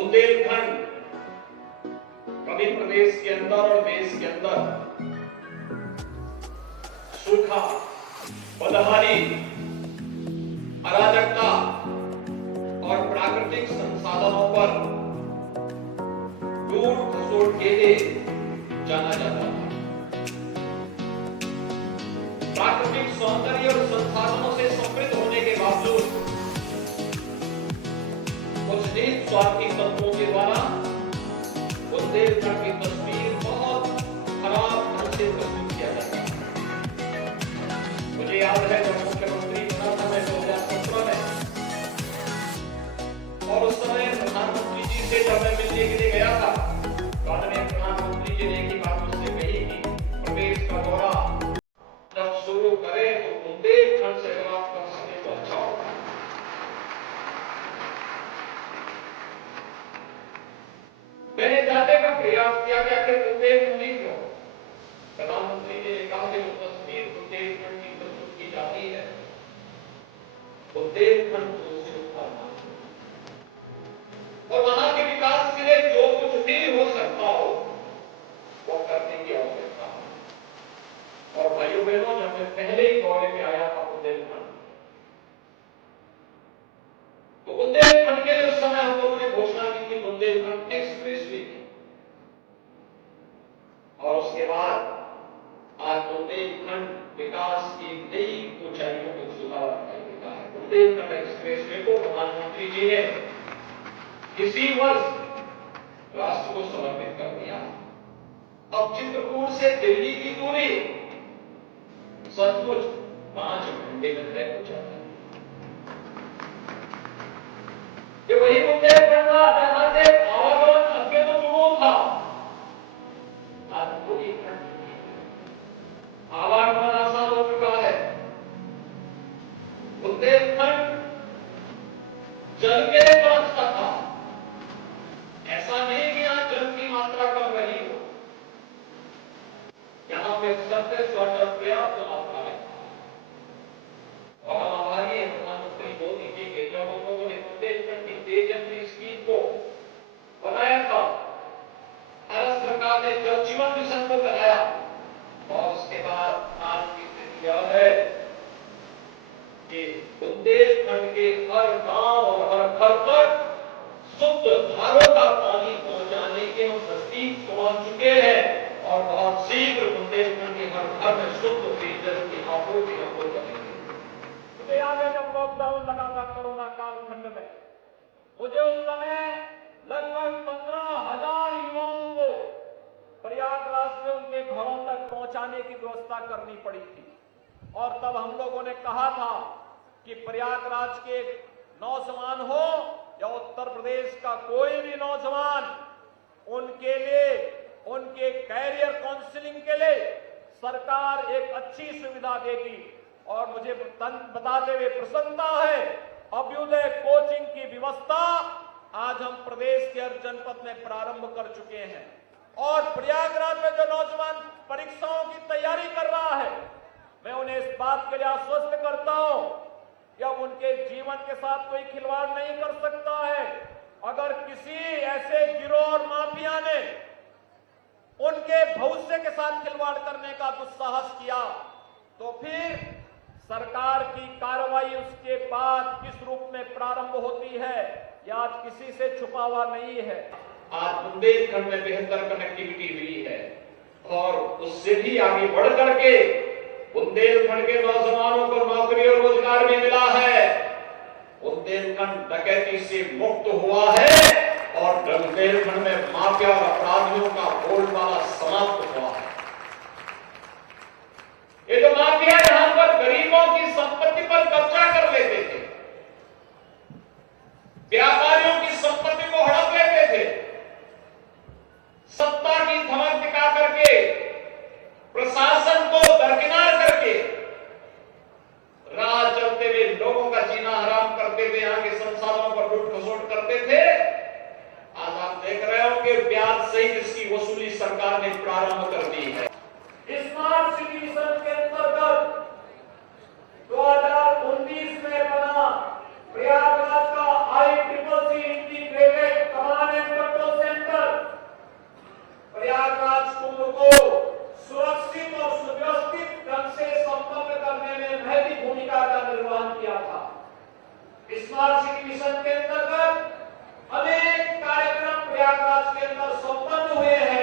बुंदेलखंड कभी प्रदेश के अंदर और देश के अंदर सूखा, बदहाली, अराजकता और प्राकृतिक संसाधनों पर लूट खसोट के लिए जाना जाता था। प्राकृतिक सौंदर्य और संसाधनों से समृद्ध होने के बावजूद कुछ नीच स्वार्थी तत्वों के द्वारा बुंदेलखंड की तस्वीर बहुत खराब ढंग से प्रस्तुत किया जाता है। मुझे याद है जब मुख्यमंत्री बना था मैं 2017 में, और उस समय प्रधानमंत्री जी से जब मैं मिलने के लिए गया था, माननीय प्रधानमंत्री जी ने एक ही बात मुझसे कही कि प्रदेश का दौरा जब शुरू करें तो बुंदेलखंड से अगर आप कर सके तो अच्छा होगा। मैंने जानने का प्रयास किया कि आखिर बुंदेलखंड क्यों। प्रधानमंत्री जी ने कहा कि जो तस्वीर बुंदेलखंड की प्रस्तुत की जाती है, बुंदेलखंड और वहां के विकास के लिए जो कुछ भी हो सकता हो वो करने की आवश्यकता है। और भाइयों बहनों, जब मैं पहले ही दौरे में आया था बुंदेलखंड, तो बुंदेलखंड के लिए उस समय हम लोगों ने घोषणा की थी बुंदेलखंड एक्सप्रेसवे की, और उसके बाद आज बुंदेलखंड विकास की नई ऊंचाइयों को छूता हुआ है। बुंदेलखंड एक्सप्रेसवे को प्रधानमंत्री जी ने इसी वर्ष राष्ट्र को समर्पित कर दिया। अब चित्रकूट से दिल्ली की दूरी सचमुच 5 घंटे में तय हो जाता है। ये वही बुंदेलखंड था जहां से आवागमन अत्यंत सुगम था। आज पूरी आवागमन आसान हो चुका है। बुंदेलखंड जल के तरसता था। ऐसा नहीं कि यहां जल की मात्रा कम रही हो, यहां पे सबसे पर्याप्त मात्रा है। और हम आभारी हैं प्रधानमंत्री मोदी जी के, जब हम लोगों ने बुंदेलखंड की पेयजल स्कीम को बनाया था, भारत सरकार ने जल जीवन मिशन को बनाया, और उसके बाद आज की स्थिति यह है कि बुंदेलखंड के हर गांव और हर घर तक शुद्ध धारों का पानी पहुंचाने के हम नजदीक पहुंच चुके हैं, और बहुत शीघ्र बुंदेलखंड के हर घर में शुद्ध पेयजल की आपूर्ति हम लोग करेंगे। मुझे याद है जब लॉकडाउन लगा था कोरोना कालखंड में, मुझे उस समय लगभग 15,000 युवाओं को प्रयागराज में उनके घरों तक पहुंचाने की व्यवस्था करनी पड़ी थी। और तब हम लोगों ने कहा था कि प्रयागराज के नौजवान हो या उत्तर प्रदेश का कोई भी नौजवान, उनके लिए उनके कैरियर काउंसलिंग के लिए सरकार एक अच्छी सुविधा देगी। और मुझे बताते हुए प्रसन्नता है, अभ्युदय कोचिंग की व्यवस्था आज हम प्रदेश के हर जनपद में प्रारंभ कर चुके हैं। और प्रयागराज में जो नौजवान परीक्षाओं की तैयारी कर रहा है, मैं उन्हें इस बात के लिए आश्वस्त करता हूं कि अब उनके जीवन के साथ कोई खिलवाड़ नहीं कर सकता है। अगर किसी ऐसे गिरोह और माफिया ने उनके भविष्य के साथ खिलवाड़ करने का दुस्साहस किया, तो फिर सरकार की कार्रवाई उसके बाद किस रूप में प्रारंभ होती है, यह आज किसी से छुपा हुआ नहीं है। आज बुंदेलखंड में बेहतर कनेक्टिविटी हुई है, और उससे भी आगे बढ़ करके बुंदेलखंड के नौजवानों को नौकरी और रोजगार भी मिला है। बुंदेलखंड डकैती से मुक्त हुआ है, और बुंदेलखंड में माफिया और अपराधियों का बोलबाला समाप्त हुआ है। ये जो माफिया यहां पर गरीबों की संपत्ति पर कब्जा कर लेते थे, व्यापारियों की संपत्ति को हड़प लेते थे, सत्ता की धमक दिखा करके प्रशासन को दरकिनार करके राह चलते हुए लोगों का जीना हराम करते थे, यहां के संसाधनों पर लूट खसोट करते थे। आज आप देख रहे हो कि ब्याज सहित इसकी वसूली सरकार ने प्रारंभ कर दी है। स्मार्ट सिटी मिशन के अंतर्गत 2019 में बना प्रयागराज का ICCC integrated command smart city mission के अंतर्गत अनेक कार्यक्रम प्रयागराज के अंदर संपन्न हुए हैं।